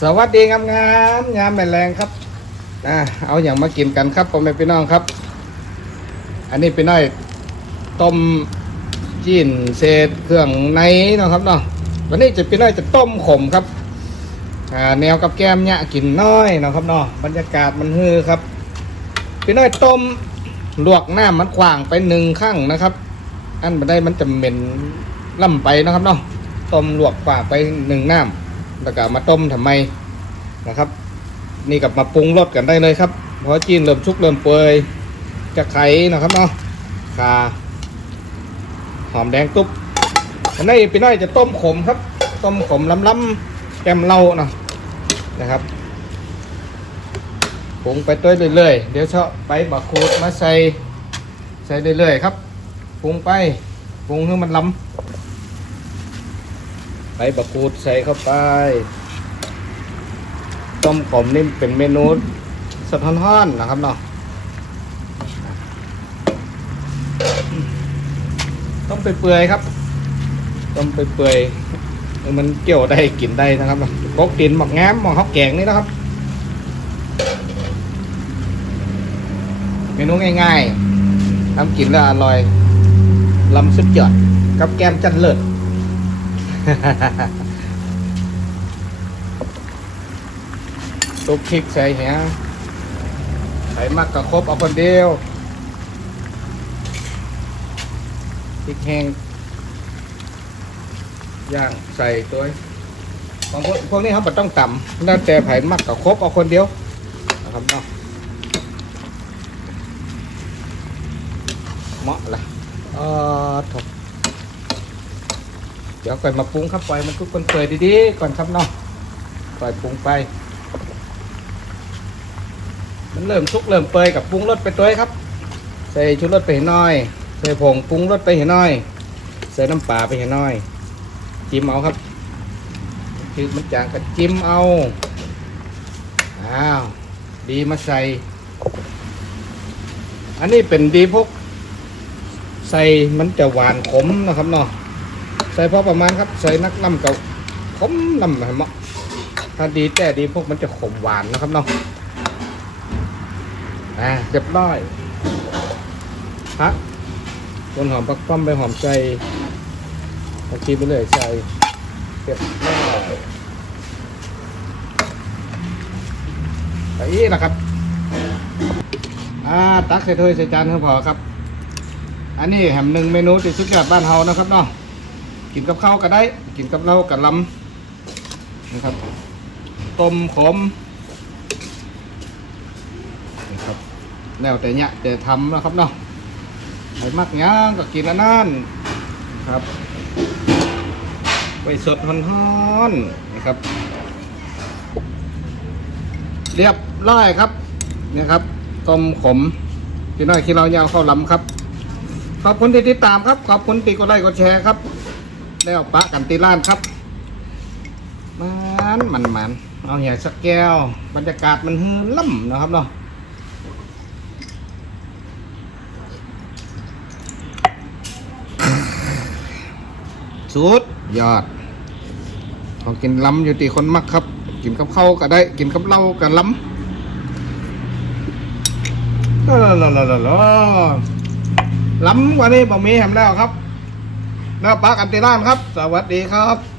สวัสดีงามงามๆยามแม่แรงครับอ่าเอาอย่างมากินกันครับพ่อแม่พี่น้องครับ อันนี้เป็นน้อยต้มจีนเศษเครื่องในเนาะครับเนาะวันนี้จะเป็นน้อยจะต้มขมครับอ่าแนวกับแก้มเนี่ยกินน้อยเนาะครับเนาะบรรยากาศมันฮือครับเป็นน้อยต้มลวกหน้ำมันกว้างไปหนึ่งข้างนะครับ อันมาได้มันจะเหม็นล่ำไปนะครับเนาะต้มลวกกว้างไปหนึ่งน้ำ แล้วก็มาต้มทำไมนะครับ นี่กับมาปรุงรสกันได้เลยครับเพราะจีนเริ่มชุกเริ่มเปื่อยจะไข่นะครับเนาะข่าหอมแดงตุ๊บอันนี้พี่น้อยจะต้มขมครับ ต้มขมล้ำๆแกมเหล้าเนาะนะครับปรุงไปต้วยเรื่อยๆ เดี๋ยวเชาะไปบักคูดมาใส่ใส่เรื่อยๆครับปรุงไปปรุงให้มันล้ำ ใบบักกูดใส่เข้าไป ต้มขมนี่เป็นเมนูสะท้อนๆนะครับเนาะต้มไปเปื่อยๆครับ ต้มไปเปื่อยๆมันเกี่ยวได้กินได้นะครับกกดินหมักแง้มหมักข้าวแกงนี่นะครับ เมนูง่ายๆทำกินแล้วอร่อยลำสุดยอดกับแกมจันเลิศ ตุกพริกใส่เหียใส่มากกระครบเอาคนเดียวพริกแห้งย่างใส่ตัวของพวกพวกนี้เขาไม่ต้องต่ำแล้วแต่ไผ่มักกะครบเอาคนเดียวนะครับเนาะเหมาะละเออถก เดี๋ยวก่อนมาปรุงครับปล่อยมันทุกคนเปื่อยดีๆก่อนครับเนาะปล่อยปรุงไป มันเริ่มสุกเริ่มเปื่อยกับปรุงรสไปตัวครับ ใส่ชูรสไปเห็นน้อย ใส่ผงปรุงรสไปเห็นน้อย ใส่น้ำปลาไปเห็นน้อย จิ้มเอาครับคือมันจางก็จิ้มเอาอ้าวดีมาใส่ อันนี้เป็นดีพวกใส่มันจะหวานขมนะครับเนาะ ใส่พอประมาณครับ ใส่นักน้ำเก่าขมน้ำเหมาะถ้าดีแต่ดีพวกมันจะขมหวานนะครับเนาะอ่าเรียบร้อยพักต้นหอมปักป้อมไปหอมใจตะกี้ไปเลยใส่เรียบร้อยไอ้นี่นะครับอ่าตักใส่ถ้วยใส่จานเท่าพอครับ อันนี้แหมหนึ่งเมนูที่สุดยอดบ้านเฮานะครับเนาะ กินกับข้าวก็ได้ กินกับเหล้ากับลำนะครับต้มขมนะครับแล้วแต่เนี้ยแต่ทำนะครับเนาะใครมักย่างก็กินอันนั้นนะครับไปสดฮ้อนๆนะครับ เรียบร้อยครับนี่ยครับต้มขมพี่น้อยขี้เรายาวเข้าลำครับ ขอบคุณที่ติดตามครับ ขอบคุณตีกดไลค์กดแชร์ครับ แล้วปะกันตีล้านครับ มันมันมันเอาเหี่ยสักแก้ว บรรยากาศมันฮือล่ำนะครับเนาะสุดยอดของกินล้ำอยู่ตีคนมักครับ กินกับข้าวก็ได้ กินกับเหล้าก็ล้ำล้ำกว่านี้บ่มีแหมแล้วครับ หน้าปากันตีล่านครับ สวัสดีครับ